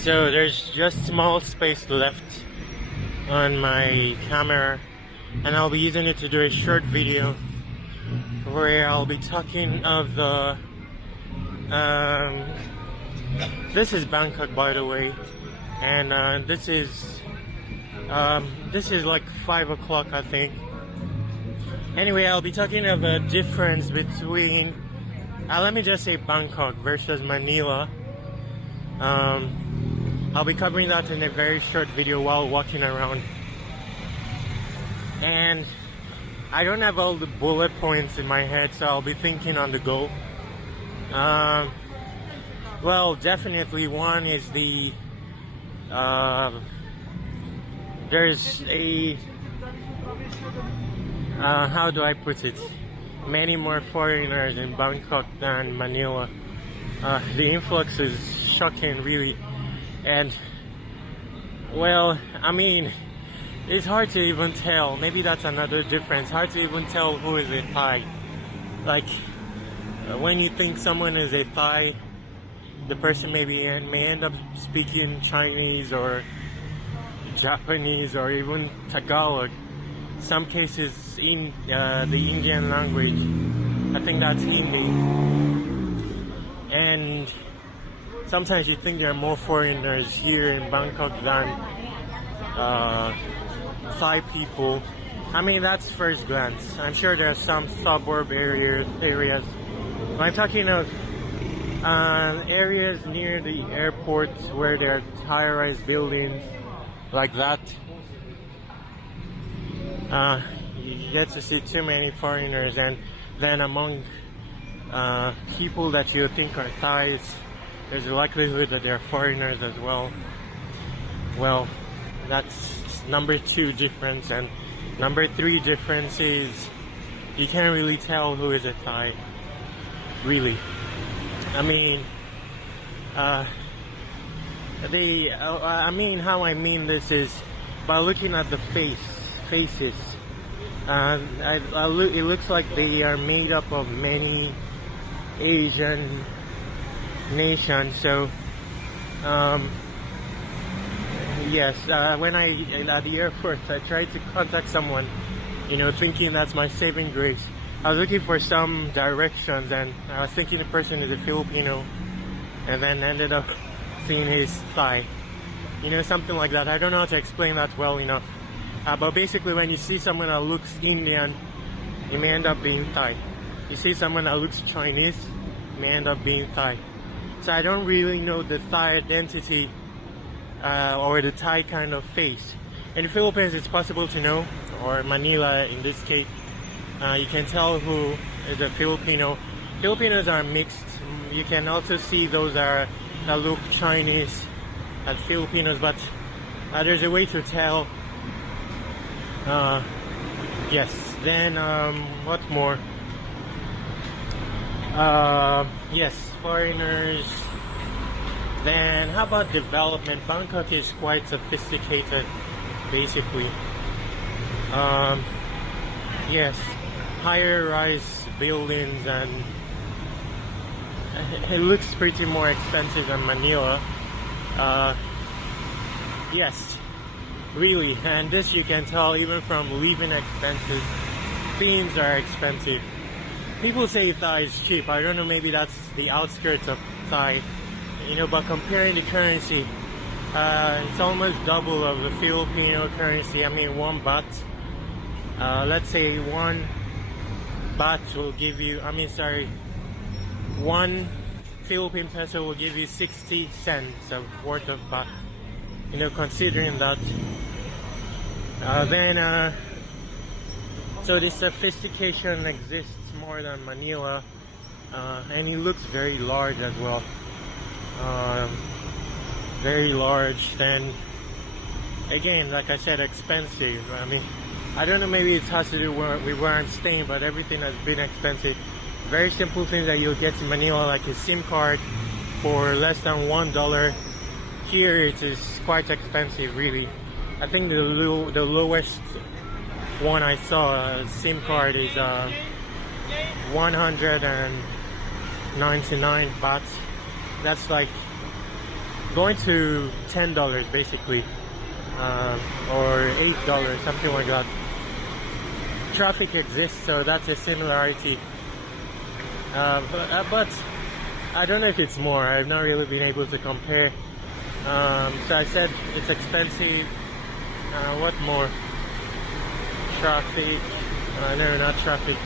So there's just small space left on my camera, and I'll be using it to do a short video where I'll be talking of the this is Bangkok, by the way, and this is like 5 o'clock, I think. Anyway, I'll be talking of a difference between let me just say Bangkok versus Manila. I'll be covering that in a very short video while walking around, and I don't have all the bullet points in my head, so I'll be thinking on the go. Well, definitely one is the there's a how do I put it, many more foreigners in Bangkok than Manila. The influx is shocking, really. And well, I mean, it's hard to even tell. Maybe that's another difference. Hard to even tell who is a Thai. Like when you think someone is a Thai, the person may end up speaking Chinese or Japanese or even Tagalog. Some cases in the Indian language. I think that's Hindi. And sometimes you think there are more foreigners here in Bangkok than Thai people. I mean, that's first glance. I'm sure there are some suburb areas. But I'm talking of areas near the airports where there are high-rise buildings like that. You get to see too many foreigners, and then among people that you think are Thais, there's a likelihood that they're foreigners as well. Well, that's number 2 difference. And number 3 difference is you can't really tell who is a Thai, really. I mean, how I mean this is by looking at the faces. It looks like they are made up of many Asian nation. So yes, when at the airport I tried to contact someone, thinking that's my saving grace. I was looking for some directions, and I was thinking the person is a Filipino, and then ended up seeing his Thai, something like that. I don't know how to explain that well enough, but basically when you see someone that looks Indian, you may end up being Thai. You see someone that looks Chinese, you may end up being Thai. So I don't really know the Thai identity or the Thai kind of face. In the Philippines, it's possible to know, or Manila in this case. You can tell who is a Filipino. Filipinos are mixed. You can also see those that look Chinese as Filipinos, but there's a way to tell. Yes. Then what more? Yes, foreigners. Then how about development? Bangkok is quite sophisticated, basically. Yes, higher rise buildings, and it looks pretty more expensive than Manila. Yes, really, and this you can tell even from living expenses. Things are expensive. People say Thai is cheap. I don't know, maybe that's the outskirts of Thai, but comparing the currency, it's almost double of the Filipino currency. I mean, 1 baht, let's say 1 baht will give you, 1 Philippine peso will give you 60 cents of worth of baht, considering that. So this sophistication exists more than Manila, and it looks very large as well. Very large. Then again, like I said, expensive. I don't know, maybe it has to do with where I'm staying, but everything has been expensive. Very simple things that you'll get in Manila, like a SIM card for less than $1. Here it is quite expensive, really. I think the lowest one I saw, SIM card, is 199 baht. That's like going to $10 basically, or $8, something like that. Traffic exists, so that's a similarity. But I don't know if it's more. I've not really been able to compare. So I said it's expensive. What more? Traffic. No, not traffic.